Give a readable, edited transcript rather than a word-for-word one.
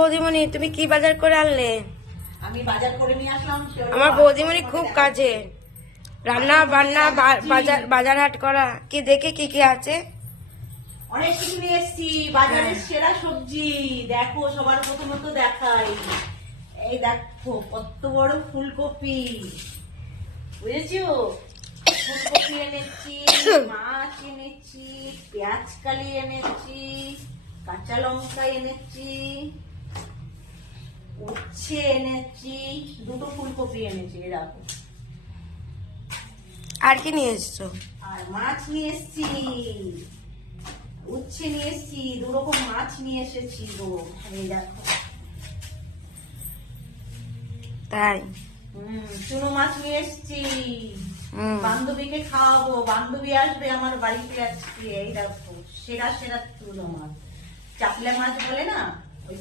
বৌদিমণি তুমি কি বাজার করে আনলে? আমি বাজার করে নিয়ে আসলাম। আমার বৌদিমণি খুব কাজে, রান্না বান্না বাজার হাট করা। কি দেখে কি কি আছে? অনেক কিছু নিয়ে এসেছি, বাজারের সেরা সবজি। দেখো, সবার প্রথমত দেখাই, এই দেখো কত বড় ফুলকপি, বুঝেছো? ফুলকপি এনেছি, মাছ এনেছি, পেঁয়াজ কালি এনেছি, কাঁচা লঙ্কা এনেছি, উচ্ছে এনেছি, দুটো ফুলকপি এনেছি, দেখো। আর কি নিয়ে এসছো? আর মাছ নিয়ে এসছি, উচ্ছে নিয়ে এসছি, দু রকম মাছ নিয়ে এসেছি গো, এই দেখো। তাই? চুনো মাছ নিয়ে এসছি, বান্ধবীকে খাওয়াবো, বান্ধবী আসবে আমার বাড়িতে আজকে। এই দেখো, সেরা সেরা চুনো মাছ, চাপলা মাছ বলে না, ওই